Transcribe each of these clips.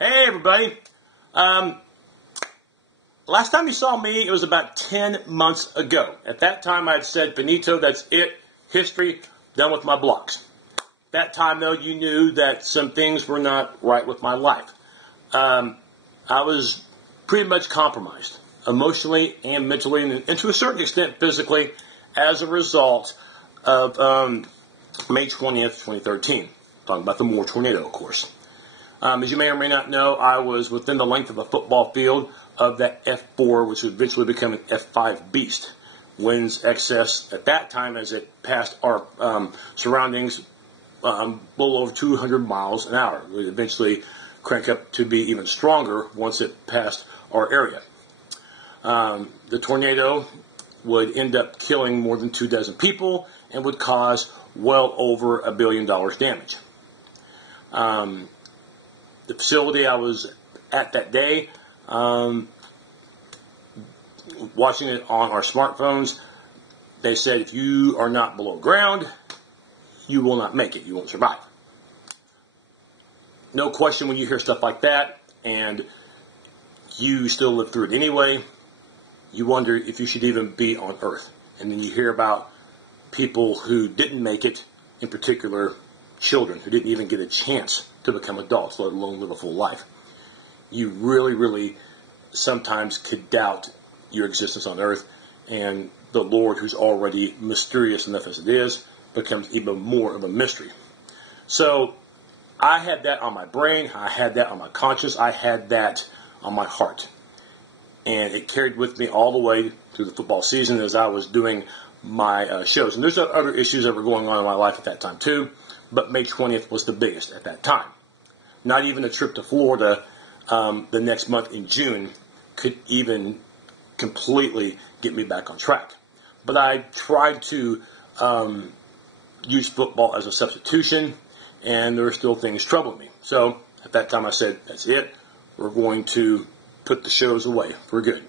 Hey, everybody. Last time you saw me, it was about 10 months ago. At that time, I had said, Benito, that's it. History, done with my blogs. That time, though, you knew that some things were not right with my life. I was pretty much compromised, emotionally and mentally, and to a certain extent physically, as a result of May 20th, 2013. Talking about the Moore tornado, of course. As you may or may not know, I was within the length of a football field of that F4, which would eventually become an F5 beast. Winds excess at that time as it passed our surroundings a little over 200 miles an hour. It would eventually crank up to be even stronger once it passed our area. The tornado would end up killing more than 24 people and would cause well over $1 billion damage. The facility I was at that day, watching it on our smartphones, they said if you are not below ground, you will not make it. You won't survive. No question when you hear stuff like that and you still live through it anyway, you wonder if you should even be on Earth. And then you hear about people who didn't make it, in particular children who didn't even get a chance to become adults, let alone live a full life. You really, really sometimes could doubt your existence on Earth, and the Lord, who's already mysterious enough as it is, becomes even more of a mystery. So I had that on my brain, I had that on my conscience, I had that on my heart. And it carried with me all the way through the football season as I was doing my shows. And there's other issues that were going on in my life at that time too, but May 20th was the biggest at that time. Not even a trip to Florida the next month in June could even completely get me back on track. But I tried to use football as a substitution, and there were still things troubling me. So at that time I said, that's it. We're going to put the shows away for good.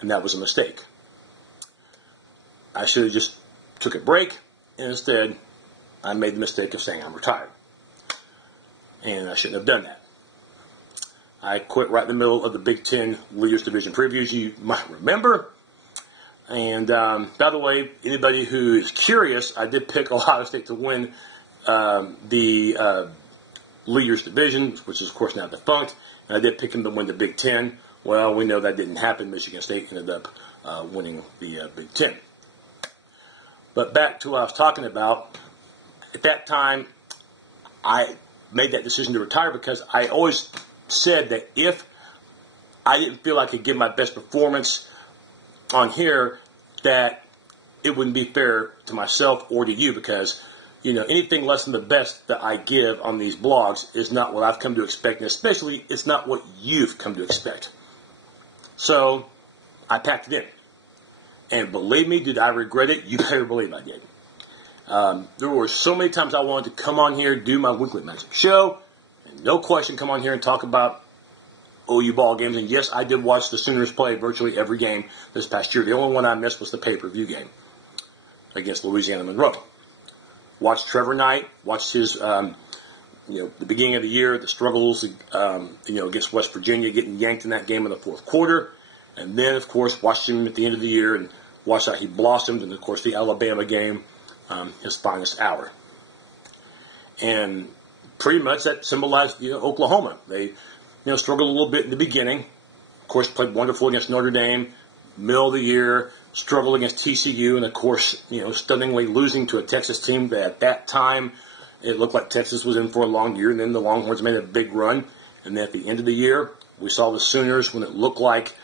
And that was a mistake. I should have just took a break, and instead I made the mistake of saying I'm retired. And I shouldn't have done that. I quit right in the middle of the Big Ten Leaders Division previews, you might remember. And by the way, anybody who is curious, I did pick Ohio State to win the Leaders Division, which is of course now defunct. And I did pick them to win the Big Ten. Well, we know that didn't happen. Michigan State ended up winning the Big Ten. But back to what I was talking about. At that time, I made that decision to retire because I always said that if I didn't feel I could give my best performance on here, that it wouldn't be fair to myself or to you, because anything less than the best that I give on these blogs is not what I've come to expect, and especially it's not what you've come to expect. So I packed it in. And believe me, did I regret it? You better believe I did. There were so many times I wanted to come on here, do my weekly matchup show, and no question come on here and talk about OU ball games. And yes, I did watch the Sooners play virtually every game this past year. The only one I missed was the pay-per-view game against Louisiana Monroe. Watched Trevor Knight, watched his, the beginning of the year, the struggles, against West Virginia, getting yanked in that game in the fourth quarter. And then, of course, watched him at the end of the year and watched how he blossomed. And, of course, the Alabama game, his finest hour. And pretty much that symbolized, Oklahoma. They, struggled a little bit in the beginning. Of course, played wonderful against Notre Dame. Middle of the year, struggled against TCU. And, of course, stunningly losing to a Texas team that at that time it looked like Texas was in for a long year. And then the Longhorns made a big run. And then at the end of the year, we saw the Sooners when it looked like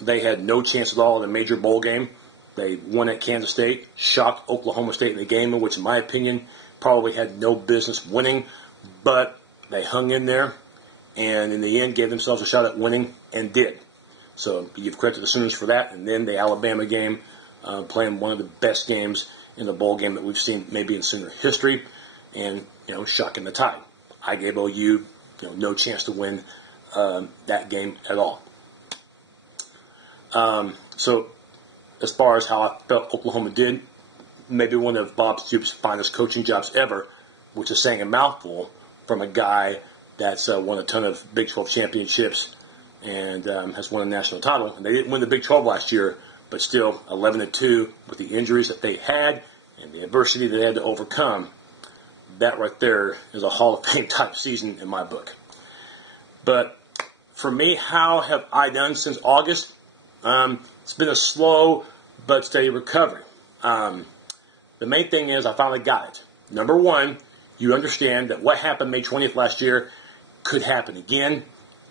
they had no chance at all in a major bowl game. They won at Kansas State, shocked Oklahoma State in the game, in which, in my opinion, probably had no business winning. But they hung in there, and in the end gave themselves a shot at winning, and did. So you give credit to the Sooners for that. And then the Alabama game, playing one of the best games in the bowl game that we've seen maybe in Sooner history, and, shocking the tide. I gave OU, no chance to win that game at all. So as far as how I felt Oklahoma did, maybe one of Bob Stoops' finest coaching jobs ever, which is saying a mouthful from a guy that's won a ton of Big 12 championships and has won a national title. And they didn't win the Big 12 last year, but still 11-2 with the injuries that they had and the adversity they had to overcome. That right there is a Hall of Fame type season in my book. But for me, how have I done since August? It's been a slow but steady recovery. The main thing is I finally got it. Number one, you understand that what happened May 20th last year could happen again,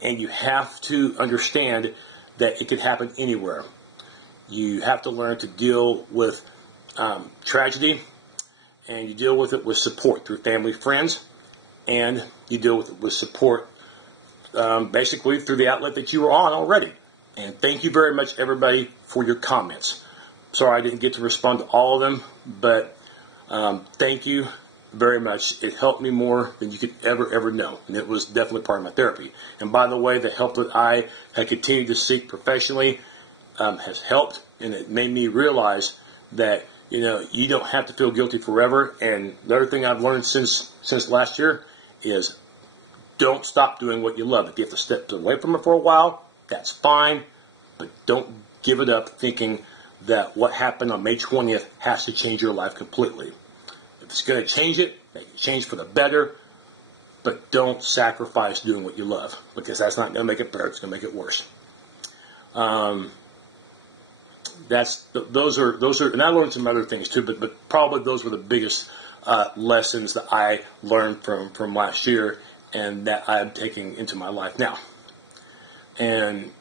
and you have to understand that it could happen anywhere. You have to learn to deal with tragedy, and you deal with it with support through family, friends, and you deal with it with support basically through the outlet that you were on already. And thank you very much, everybody, for your comments. Sorry I didn't get to respond to all of them, but thank you very much. It helped me more than you could ever know, and it was definitely part of my therapy. And by the way, the help that I had continued to seek professionally has helped, and it made me realize that you don't have to feel guilty forever. And the other thing I've learned since last year is don't stop doing what you love. If you have to step away from it for a while, that's fine, but don't give it up thinking that what happened on May 20th has to change your life completely. If it's going to change it, make it change for the better, but don't sacrifice doing what you love, because that's not going to make it better. It's going to make it worse. Those are, and I learned some other things too, but probably those were the biggest lessons that I learned from last year, and that I'm taking into my life now. And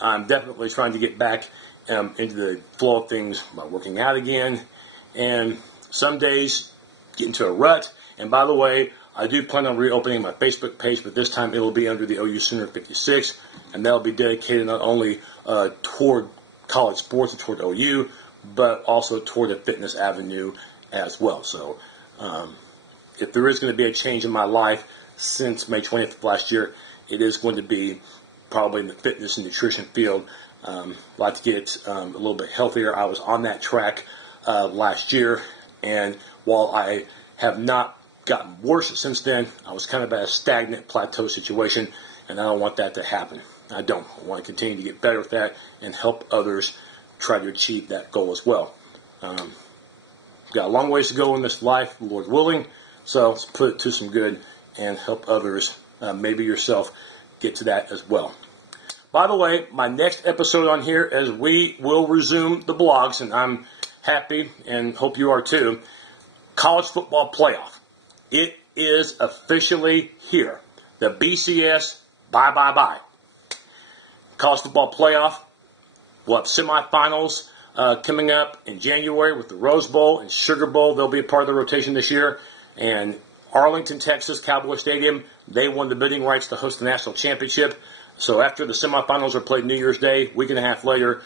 I'm definitely trying to get back into the flow of things by working out again. And some days get into a rut. And by the way, I do plan on reopening my Facebook page, but this time it will be under the OU Sooner 56, and that will be dedicated not only toward college sports and toward OU, but also toward the fitness avenue as well. So if there is going to be a change in my life since May 20th of last year, it is going to be probably in the fitness and nutrition field. I'd like to get a little bit healthier. I was on that track last year, and while I have not gotten worse since then, I was kind of at a stagnant plateau situation, and I don't want that to happen. I don't. I want to continue to get better with that and help others try to achieve that goal as well. Got a long ways to go in this life, Lord willing, so let's put it to some good and help others, maybe yourself, get to that as well. By the way, my next episode on here, as we will resume the blogs, and I'm happy and hope you are too, college football playoff. It is officially here. The BCS, bye. College football playoff. We'll have semifinals coming up in January with the Rose Bowl and Sugar Bowl. They'll be a part of the rotation this year. And Arlington, Texas, Cowboy Stadium, they won the bidding rights to host the national championship. So after the semifinals are played New Year's Day, week and a half later,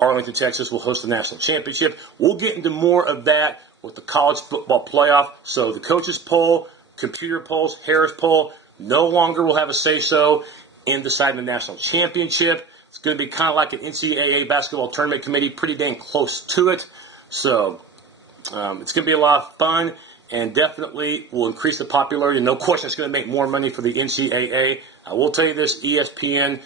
Arlington, Texas will host the national championship. We'll get into more of that with the college football playoff. So the coaches poll, computer polls, Harris poll, no longer will have a say-so in deciding the national championship. It's going to be kind of like an NCAA basketball tournament committee, pretty dang close to it. So it's going to be a lot of fun, and definitely will increase the popularity. No question it's going to make more money for the NCAA. I will tell you this, ESPN,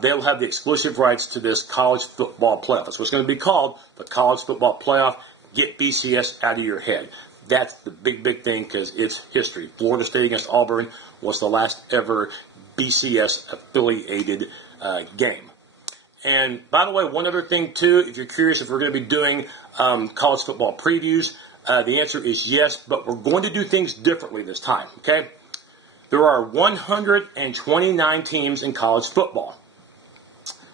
they'll have the exclusive rights to this college football playoff. That's what's going to be called, the college football playoff. Get BCS out of your head. That's the big thing, because it's history. Florida State against Auburn was the last ever BCS affiliated game. And by the way, one other thing too, if you're curious if we're going to be doing college football previews, the answer is yes, but we're going to do things differently this time, okay? There are 129 teams in college football.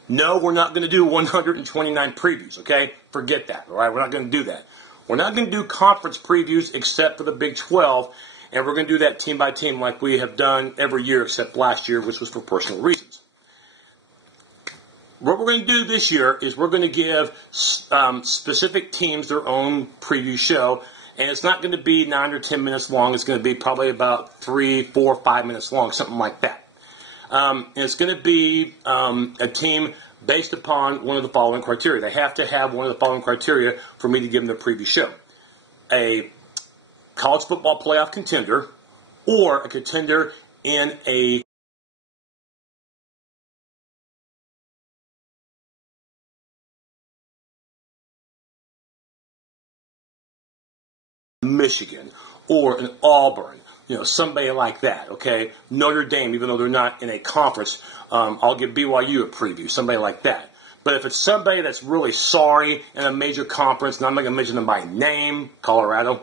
No, we're not going to do 129 previews, okay? Forget that, all right? We're not going to do that. We're not going to do conference previews except for the Big 12, and we're going to do that team by team like we have done every year except last year, which was for personal reasons. What we're going to do this year is we're going to give specific teams their own preview show, and it's not going to be 9 or 10 minutes long. It's going to be probably about 3, 4, 5 minutes long, something like that. And it's going to be a team based upon one of the following criteria. They have to have one of the following criteria for me to give them the preview show. A college football playoff contender, or a contender in a Michigan or an Auburn, somebody like that, okay? Notre Dame, even though they're not in a conference, I'll give BYU a preview, somebody like that. But if it's somebody that's really sorry in a major conference, and I'm not going to mention them by name, Colorado,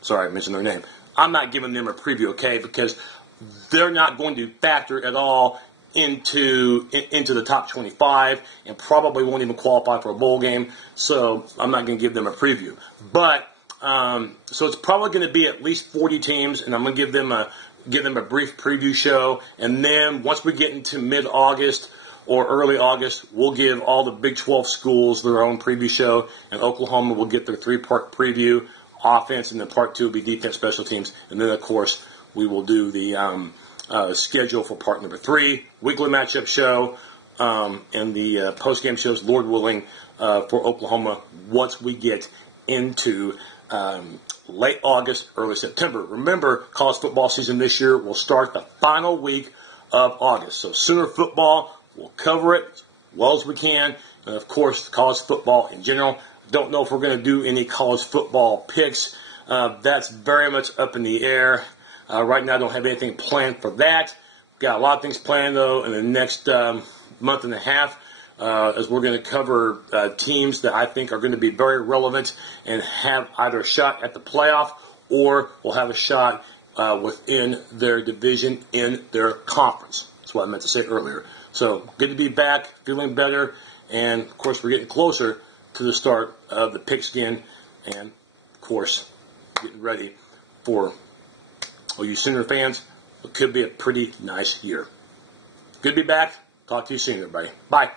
sorry I mentioned their name, I'm not giving them a preview, okay? Because they're not going to factor at all into the top 25 and probably won't even qualify for a bowl game. So I'm not going to give them a preview. But so it's probably going to be at least 40 teams, and I'm going to give them a brief preview show. And then once we get into mid-August or early August, we'll give all the Big 12 schools their own preview show, and Oklahoma will get their 3-part preview, offense, and then part 2 will be defense, special teams, and then of course we will do the schedule for part number 3, weekly matchup show, and the post-game shows, Lord willing, for Oklahoma once we get into late August, early September. Remember, college football season this year will start the final week of August. So Sooner football, we'll cover it as well as we can. And of course, college football in general. Don't know if we're going to do any college football picks. That's very much up in the air. Right now, I don't have anything planned for that. Got a lot of things planned, though, in the next month and a half. As we're going to cover teams that I think are going to be very relevant and have either a shot at the playoff or will have a shot within their division in their conference. That's what I meant to say earlier. So good to be back, feeling better, and of course we're getting closer to the start of the pigskin, and of course getting ready for all you Sooner fans. It could be a pretty nice year. Good to be back. Talk to you soon, everybody. Bye.